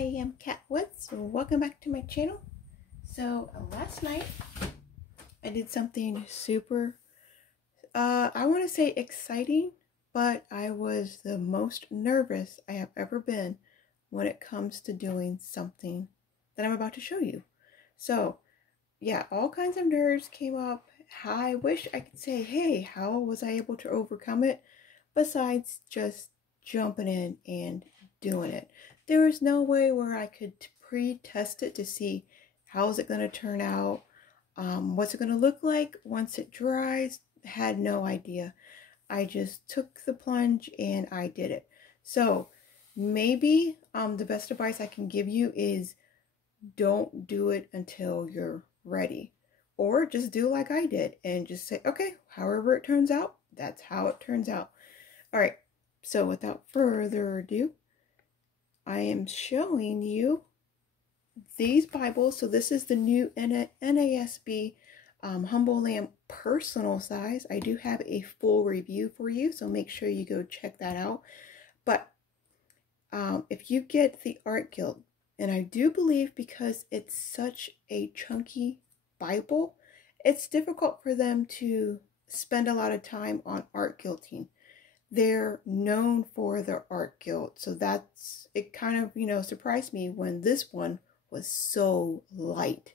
I am Kat Woods. Welcome back to my channel. So last night I did something super, I want to say exciting, but I was the most nervous I have ever been when it comes to doing something that I'm about to show you. So yeah, all kinds of nerves came up. I wish I could say, hey, how was I able to overcome it? Besides just jumping in and doing it. There was no way where I could pre-test it to see how is it going to turn out, what's it going to look like once it dries. Had no idea. I just took the plunge and I did it. So maybe the best advice I can give you is don't do it until you're ready, or just do like I did and just say, okay, however it turns out, that's how it turns out. All right, so without further ado, I am showing you these Bibles. So this is the new NASB Humble Lamb personal size. I do have a full review for you, so make sure you go check that out. But if you get the Art Gilt, and I do believe because it's such a chunky Bible, it's difficult for them to spend a lot of time on art gilting. They're known for their art gilt, so that's, it kind of, surprised me when this one was so light.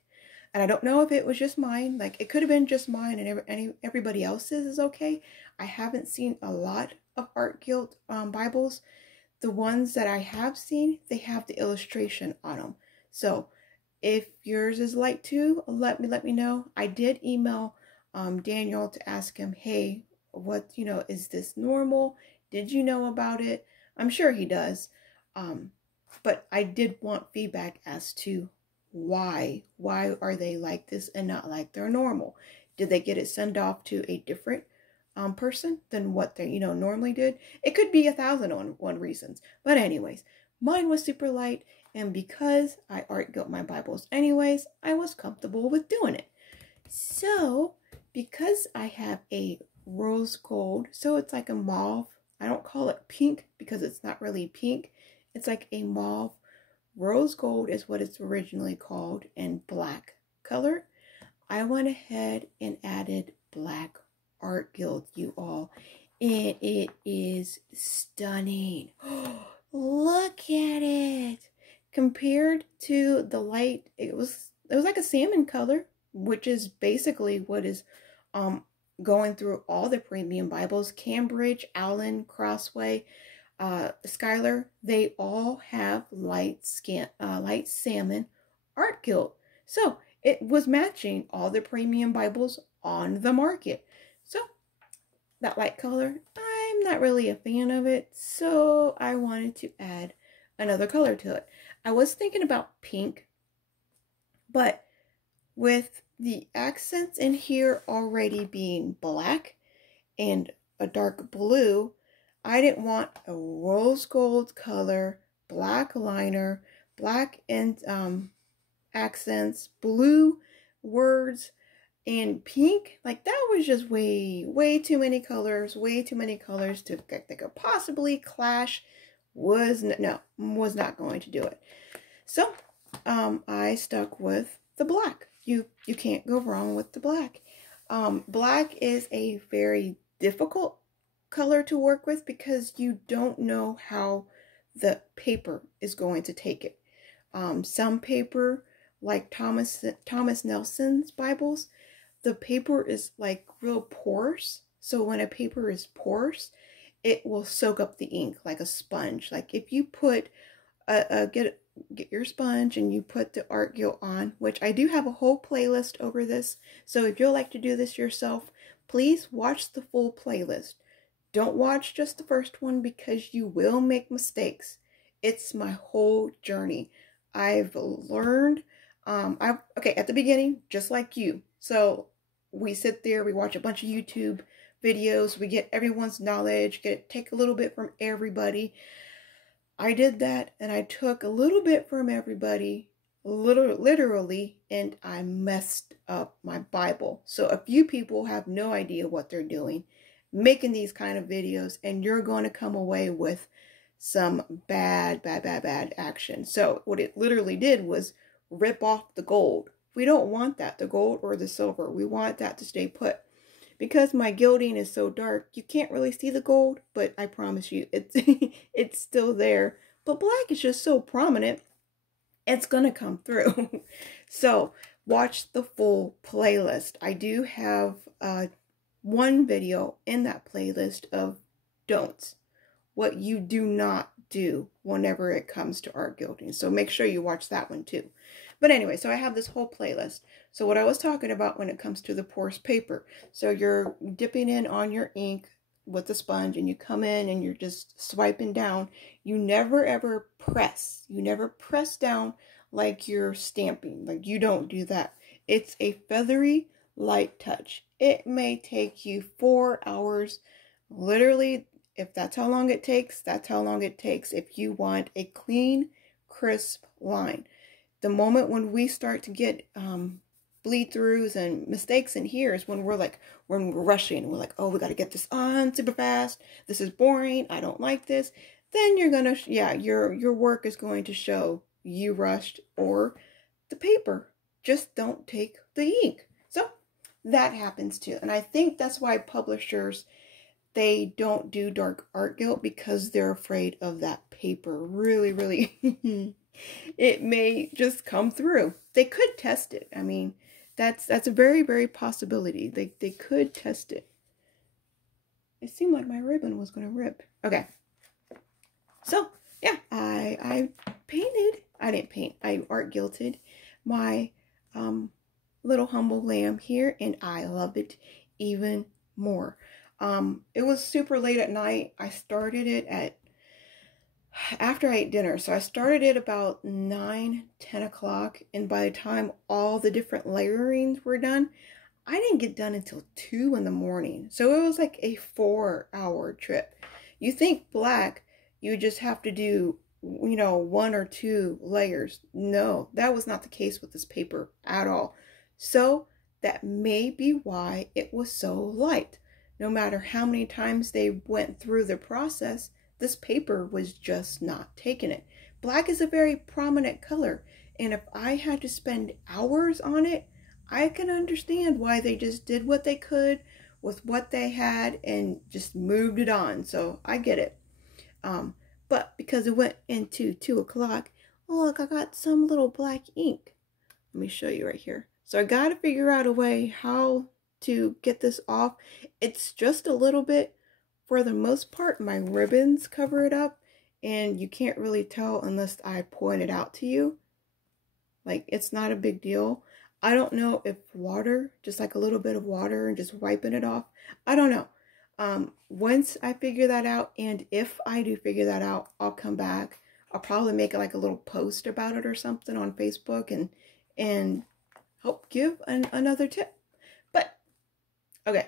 And I don't know if it was just mine, like it could have been just mine and everybody else's is okay. I haven't seen a lot of art gilt Bibles. The ones that I have seen, they have the illustration on them. So if yours is light too, let me know. I did email Daniel to ask him, hey, what, is this normal? Did you know about it? I'm sure he does. But I did want feedback as to why are they like this and not like their normal? Did they get it sent off to a different person than what they normally did? It could be 1,001 reasons, but anyways, mine was super light, and because I art gilt my Bibles anyways, I was comfortable with doing it. So because I have a rose gold, so it's like a mauve, I don't call it pink because it's not really pink, it's like a mauve. Rose gold is what it's originally called, and black color. I went ahead and added black art gilt, you all, and it is stunning. Look at it. Compared to the light, it was like a salmon color, which is basically what is going through all the premium Bibles. Cambridge, Allen, Crossway, Schuyler, they all have light salmon art gilt. So it was matching all the premium Bibles on the market. So that light color, I'm not really a fan of it, so I wanted to add another color to it. I was thinking about pink, but with the accents in here already being black and a dark blue, I didn't want a rose gold color, black liner, black and accents, blue words, and pink. Like that was just way too many colors, to they could possibly clash. Was not going to do it. So I stuck with the black. You can't go wrong with the black. Black is a very difficult color to work with because you don't know how the paper is going to take it. Some paper, like Thomas Nelson's Bibles, the paper is like real porous. So when a paper is porous, it will soak up the ink like a sponge. Like if you put get your sponge and you put the art gilt on, which I do have a whole playlist over this. So if you'd like to do this yourself, please watch the full playlist. Don't watch just the first one because you will make mistakes. It's my whole journey. I've learned, okay, at the beginning, just like you. So we sit there, we watch a bunch of YouTube videos, we get everyone's knowledge, take a little bit from everybody. I did that, and I took a little bit from everybody, literally, and I messed up my Bible. So a few people have no idea what they're doing, making these kind of videos, and you're going to come away with some bad action. So what it literally did was rip off the gold. We don't want that, the gold or the silver. We want that to stay put. Because my gilding is so dark, you can't really see the gold, but I promise you, it's it's still there. But black is just so prominent, it's gonna come through. So watch the full playlist. I do have one video in that playlist of don'ts, what you do not do whenever it comes to art gilding. So make sure you watch that one too. But anyway, so I have this whole playlist. So what I was talking about when it comes to the porous paper. So you're dipping in on your ink with the sponge and you come in and you're just swiping down. You never ever press. You never press down like you're stamping. Like you don't do that. It's a feathery, light touch. It may take you 4 hours. Literally, if that's how long it takes, that's how long it takes if you want a clean, crisp line. The moment when we start to get bleed throughs and mistakes in here is when we're rushing. We're like, oh, we got to get this on super fast. This is boring. I don't like this. Then you're going to, yeah, your work is going to show you rushed or the paper just don't take the ink. So that happens too. And I think that's why publishers, they don't do dark art gilt, because they're afraid of that paper. Really, it may just come through. They could test it. I mean, that's a very possibility. They could test it. It seemed like my ribbon was going to rip. Okay. So, yeah, I painted. I didn't paint. I art gilted my little humble lamb here, and I love it even more. It was super late at night. I started it after I ate dinner. So I started it about 9-10 o'clock. And by the time all the different layerings were done, I didn't get done until 2 in the morning. So it was like a 4-hour trip. You think black, you just have to do, 1 or 2 layers. No, that was not the case with this paper at all. So that may be why it was so light. No matter how many times they went through the process, this paper was just not taking it. Black is a very prominent color, and if I had to spend hours on it, I can understand why they just did what they could with what they had and just moved it on. So I get it. But because it went into 2 o'clock, oh look, I got some little black ink. Let me show you right here. So I got to figure out a way how to get this off. It's just a little bit. For the most part, my ribbons cover it up, and you can't really tell unless I point it out to you. Like, it's not a big deal. I don't know if water, just like a little bit of water and just wiping it off, I don't know. Once I figure that out, and if I do figure that out, I'll come back. I'll probably make like a little post about it or something on Facebook and help give another tip. But okay,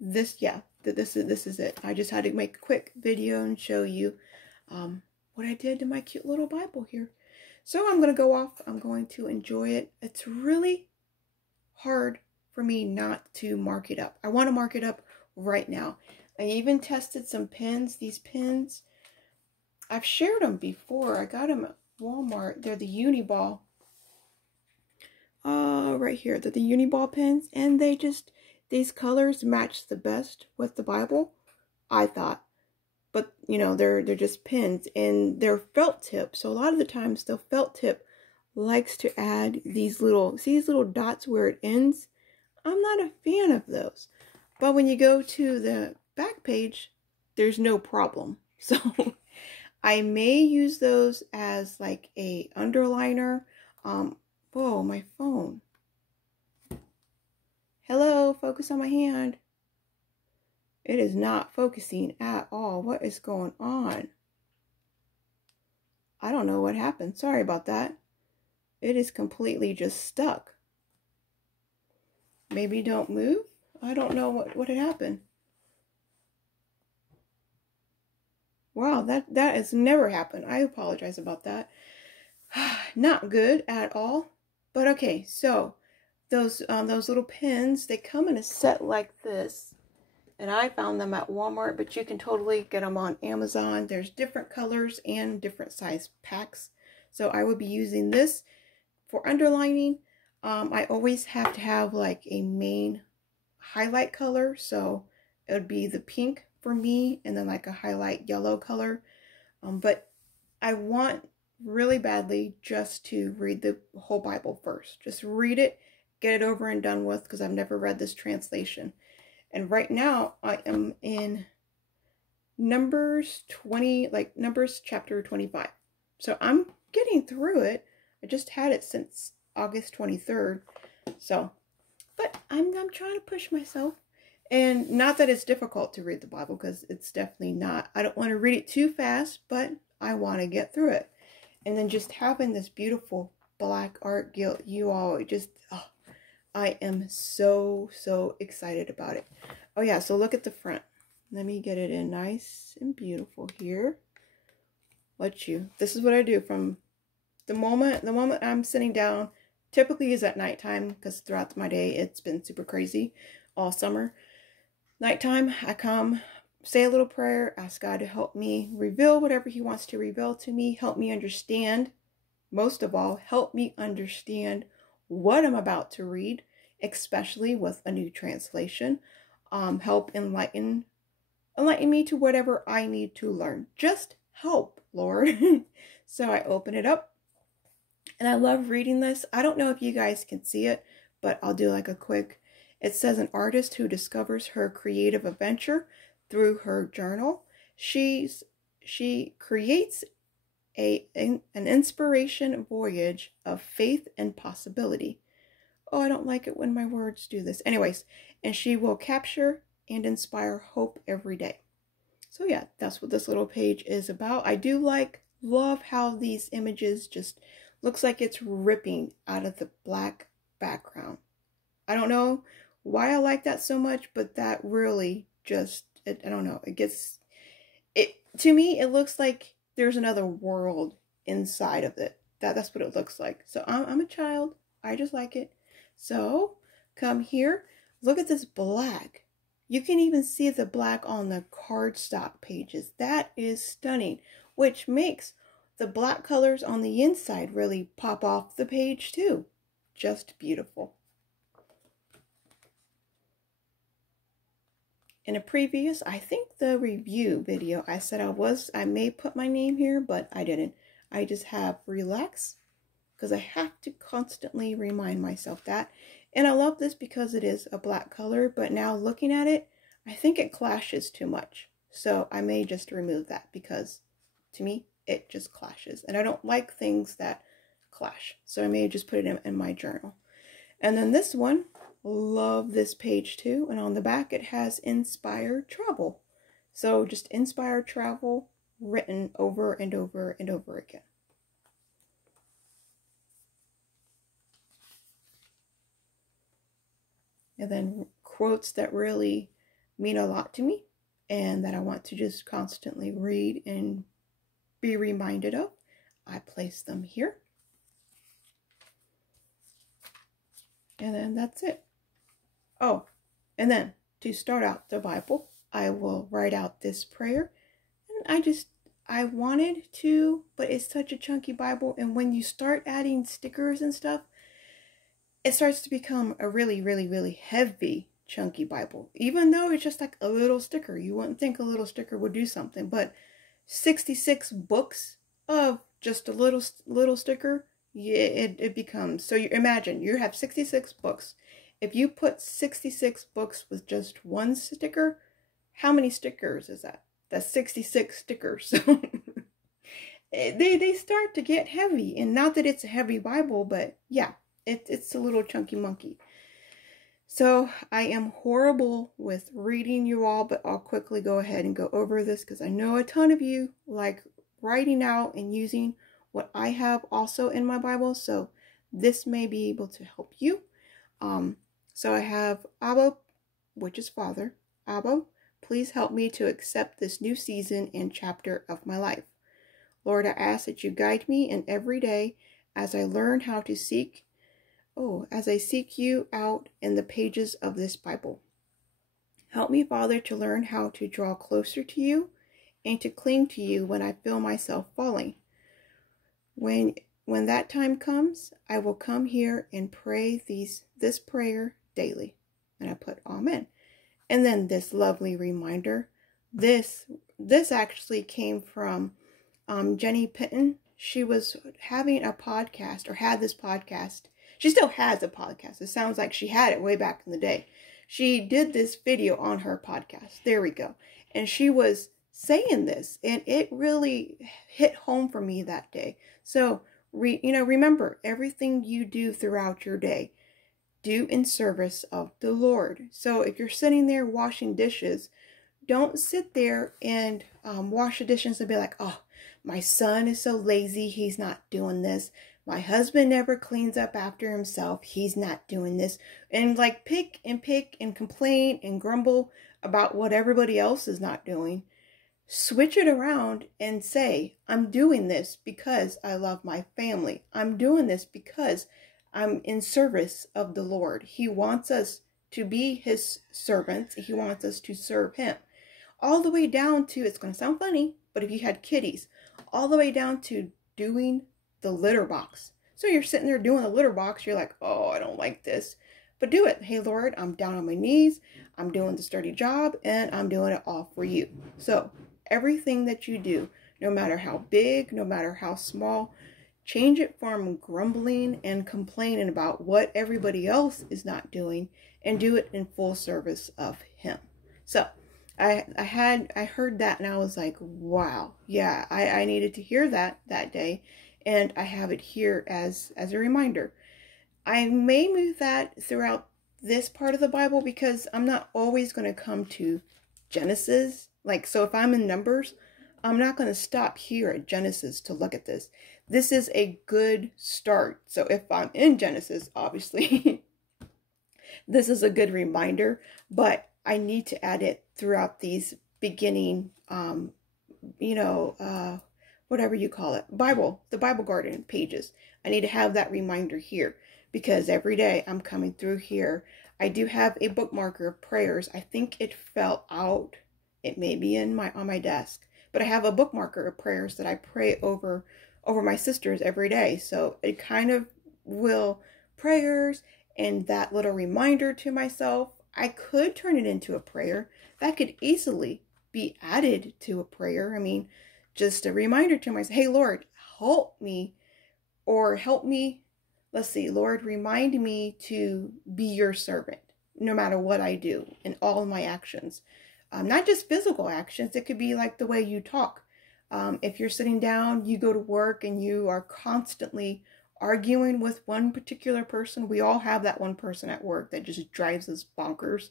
this is it. I just had to make a quick video and show you what I did to my cute little Bible here. So I'm gonna go off. I'm going to enjoy it. It's really hard for me not to mark it up. I want to mark it up right now. I even tested some pens. These pens, I've shared them before. I got them at Walmart. They're the Uniball. Right here. They're the Uniball pens, and they just, these colors match the best with the Bible, I thought. But, they're just pens, and they're felt tip. So a lot of the times the felt tip likes to add these little, see these little dots where it ends? I'm not a fan of those. But when you go to the back page, there's no problem. So I may use those as like a underliner. Whoa, my phone. Hello, focus on my hand. It is not focusing at all. What is going on? I don't know what happened. Sorry about that. It is completely just stuck. Maybe don't move. I don't know what had happened. Wow, that has never happened. I apologize about that. Not good at all. But okay, so those little pins, they come in a set like this. and I found them at Walmart, but you can totally get them on Amazon. There's different colors and different size packs. So I would be using this for underlining. I always have to have like a main highlight color, so it would be the pink for me and then like a highlight yellow color. But I want really badly just to read the whole Bible first. Just read it, get it over and done with, because I've never read this translation. And right now I am in Numbers 20, like Numbers chapter 25. So I'm getting through it. I just had it since August 23rd. So, but I'm trying to push myself. And not that it's difficult to read the Bible, because it's definitely not. I don't want to read it too fast, but I want to get through it. And then just having this beautiful black art gilt, you all just, oh, I am so excited about it. Oh yeah, so look at the front. Let me get it in nice and beautiful here. This is what I do from the moment I'm sitting down. Typically is at nighttime, because throughout my day it's been super crazy all summer. Nighttime, I come, say a little prayer, ask God to help me reveal whatever he wants to reveal to me, help me understand, most of all, help me understand what I'm about to read, especially with a new translation. Help enlighten me to whatever I need to learn. Just help, Lord. So I open it up, and I love reading this. I don't know if you guys can see it, but I'll do like a quick. It says an artist who discovers her creative adventure through her journal. She creates an inspiration voyage of faith and possibility. Oh, I don't like it when my words do this. Anyways, and she will capture and inspire hope every day. So yeah, that's what this little page is about. I do love how these images just looks like it's ripping out of the black background. I don't know why I like that so much, but that really just, I don't know, to me, it looks like there's another world inside of it. That's what it looks like. So I'm a child. I just like it. So come here. Look at this black. You can even see the black on the cardstock pages. That is stunning, which makes the black colors on the inside really pop off the page too. Just beautiful. In a previous, I think the review video, I said I may put my name here, but I didn't. I just have relax, because I have to constantly remind myself that. And I love this because it is a black color, but now looking at it, I think it clashes too much. So I may just remove that, because to me, it just clashes. And I don't like things that clash. So I may just put it in my journal. And then this one, love this page too. And on the back, it has Inspire Travel. So just Inspire Travel written over and over and over again. And then quotes that really mean a lot to me and that I want to just constantly read and be reminded of. I place them here. And then that's it. Oh, and then to start out the Bible, I will write out this prayer. And I wanted to, but it's such a chunky Bible. And when you start adding stickers and stuff, it starts to become a really heavy, chunky Bible. Even though it's just like a little sticker. You wouldn't think a little sticker would do something. But 66 books of just a little sticker, yeah, it becomes. So you imagine, you have 66 books. If you put 66 books with just one sticker, how many stickers is that? That's 66 stickers. They start to get heavy. And not that it's a heavy Bible, but yeah, it's a little chunky monkey. So I am horrible with reading, you all, but I'll quickly go ahead and go over this because I know a ton of you like writing out and using what I have also in my Bible. So this may be able to help you. So I have Abba, which is Father. Abba, please help me to accept this new season and chapter of my life. Lord, I ask that you guide me in every day as I learn how to seek you out in the pages of this Bible. Help me, Father, to learn how to draw closer to you and to cling to you when I feel myself falling. When that time comes, I will come here and pray this prayer daily. And I put Amen. And then this lovely reminder. This actually came from Jenny Pitton. She was having a podcast, or had this podcast. She still has a podcast. It sounds like she had it way back in the day. She did this video on her podcast. There we go. And she was saying this, and it really hit home for me that day. So, remember, everything you do throughout your day, do in service of the Lord. So if you're sitting there washing dishes, don't sit there and wash the dishes and be like, oh, my son is so lazy, he's not doing this. My husband never cleans up after himself, he's not doing this. And like pick and complain and grumble about what everybody else is not doing. Switch it around and say, I'm doing this because I love my family. I'm doing this because I'm in service of the Lord. He wants us to be his servants. He wants us to serve him. All the way down to, it's going to sound funny, but if you had kitties, all the way down to doing the litter box. So you're sitting there doing the litter box. You're like, oh, I don't like this. But do it. Hey, Lord, I'm down on my knees. I'm doing this dirty job, and I'm doing it all for you. So everything that you do, no matter how big, no matter how small, change it from grumbling and complaining about what everybody else is not doing, and do it in full service of him. So I heard that, and I was like, wow, yeah, I needed to hear that day, and I have it here as a reminder. I may move that throughout this part of the Bible because I'm not always going to come to Genesis. Like, so if I'm in Numbers, I'm not going to stop here at Genesis to look at this. This is a good start. So if I'm in Genesis, obviously, this is a good reminder, but I need to add it throughout these beginning, whatever you call it, the Bible Garden pages. I need to have that reminder here because every day I'm coming through here. I do have a bookmarker of prayers. I think it fell out. It may be on my desk, but I have a bookmarker of prayers that I pray over my sisters every day. So it kind of will prayers and that little reminder to myself. I could turn it into a prayer. That could easily be added to a prayer. I mean, just a reminder to myself, hey, Lord, help me, or help me. Let's see, Lord, remind me to be your servant, no matter what I do in all of my actions. Not just physical actions. It could be like the way you talk. If you're sitting down, you go to work and you are constantly arguing with one particular person. We all have that one person at work that just drives us bonkers.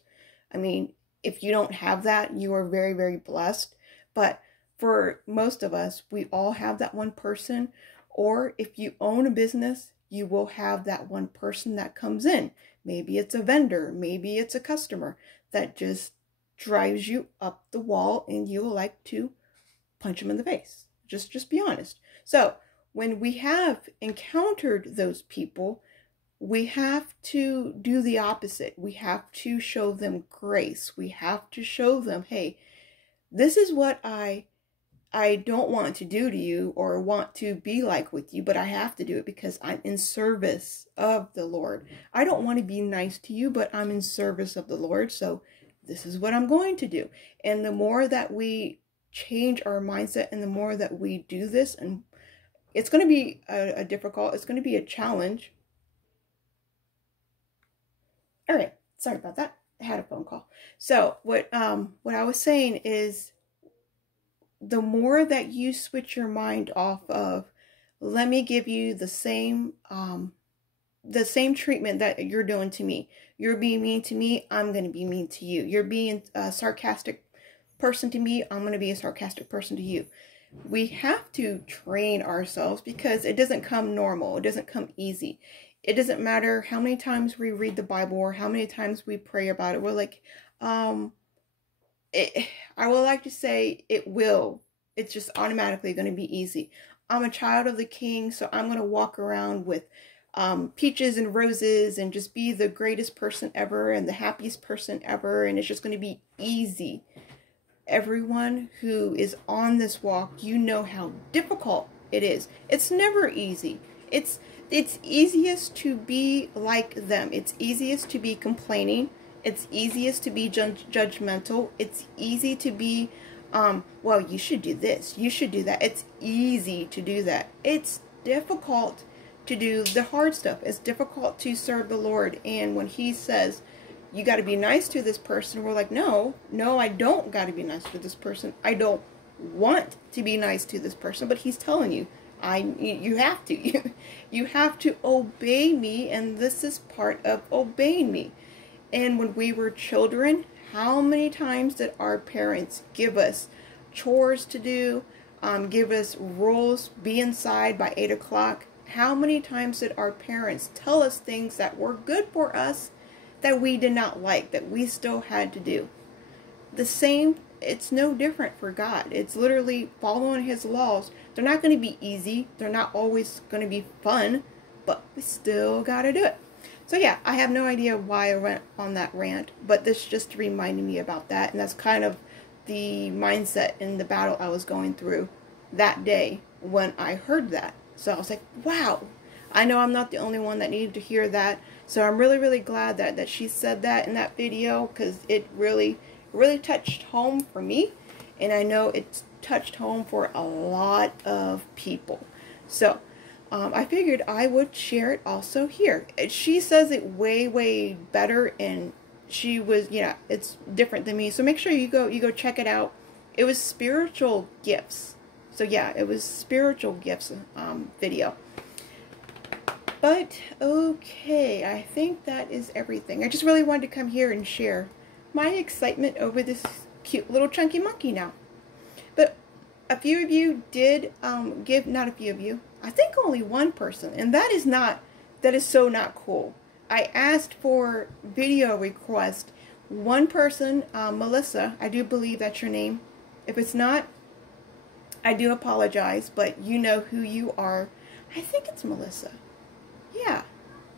I mean, if you don't have that, you are very, very blessed. But for most of us, we all have that one person. Or if you own a business, you will have that one person that comes in. Maybe it's a vendor, maybe it's a customer that just drives you up the wall and you will like to punch them in the face. Just be honest. So when we have encountered those people, we have to do the opposite. We have to show them grace. We have to show them, hey, this is what I don't want to do to you or want to be like with you, but I have to do it because I'm in service of the Lord. I don't want to be nice to you, but I'm in service of the Lord. So this is what I'm going to do. And the more that we change our mindset and the more that we do this, and it's going to be it's going to be a challenge. All right. Sorry about that. I had a phone call. So what I was saying is, the more that you switch your mind off of, let me give you the same treatment that you're doing to me. You're being mean to me, I'm going to be mean to you. You're being a sarcastic person to me, I'm going to be a sarcastic person to you. We have to train ourselves because it doesn't come normal. It doesn't come easy. It doesn't matter how many times we read the Bible or how many times we pray about it. We're like, I would like to say it will. It's just automatically going to be easy. I'm a child of the King, so I'm going to walk around with peaches and roses and just be the greatest person ever and the happiest person ever, and it's just going to be easy. Everyone who is on this walk, you know how difficult it is. It's never easy. It's easiest to be like them. It's easiest to be complaining. It's easiest to be judgmental. It's easy to be, well, you should do this. You should do that. It's easy to do that. It's difficult to do the hard stuff. It's difficult to serve the Lord. And when he says, you got to be nice to this person, we're like, no, I don't got to be nice to this person. I don't want to be nice to this person. But he's telling you, you have to. You have to obey me, and this is part of obeying me. And when we were children, how many times did our parents give us chores to do, give us rules, be inside by 8 o'clock? How many times did our parents tell us things that were good for us that we did not like, that we still had to do? The same, it's no different for God. It's literally following his laws. They're not going to be easy. They're not always going to be fun, but we still got to do it. So yeah, I have no idea why I went on that rant, but this just reminded me about that, and that's kind of the mindset in the battle I was going through that day when I heard that. So I was like, wow, I know I'm not the only one that needed to hear that. So I'm really, really glad that she said that in that video, because it really touched home for me. And I know it's touched home for a lot of people. So I figured I would share it also here. She says it way, way better, and she was, it's different than me. So make sure you go check it out. It was spiritual gifts. So yeah, it was spiritual gifts video. But okay, I think that is everything. I just really wanted to come here and share my excitement over this cute little chunky monkey now. But a few of you did not a few of you, I think only one person, and that is so not cool. I asked for video request. One person, Melissa, I do believe that's your name. If it's not, I do apologize, but you know who you are. I think it's Melissa. Yeah,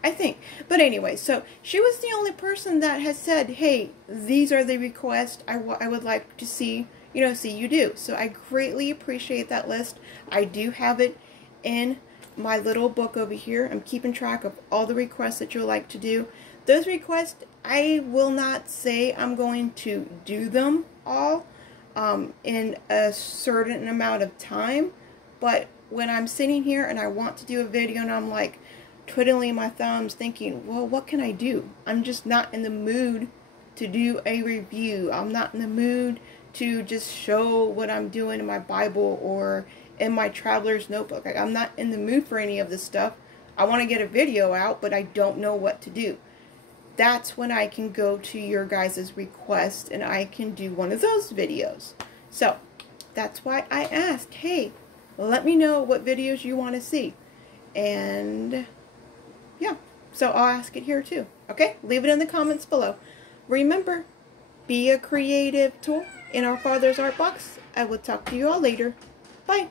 I think. But anyway, so she was the only person that has said, hey, these are the requests I would like to see you do. So I greatly appreciate that list. I do have it in my little book over here. I'm keeping track of all the requests that you'll like to do. Those requests, I will not say I'm going to do them all in a certain amount of time, but when I'm sitting here and I want to do a video and I'm like twiddling my thumbs thinking, well, what can I do? I'm just not in the mood to do a review. I'm not in the mood to just show what I'm doing in my Bible or in my traveler's notebook. Like, I'm not in the mood for any of this stuff. I want to get a video out, but I don't know what to do. That's when I can go to your guys' request and I can do one of those videos. So that's why I asked, hey, let me know what videos you want to see. And yeah, so I'll ask it here too. Okay, leave it in the comments below. Remember, be a creative tool in our Father's Art Box. I will talk to you all later. Bye.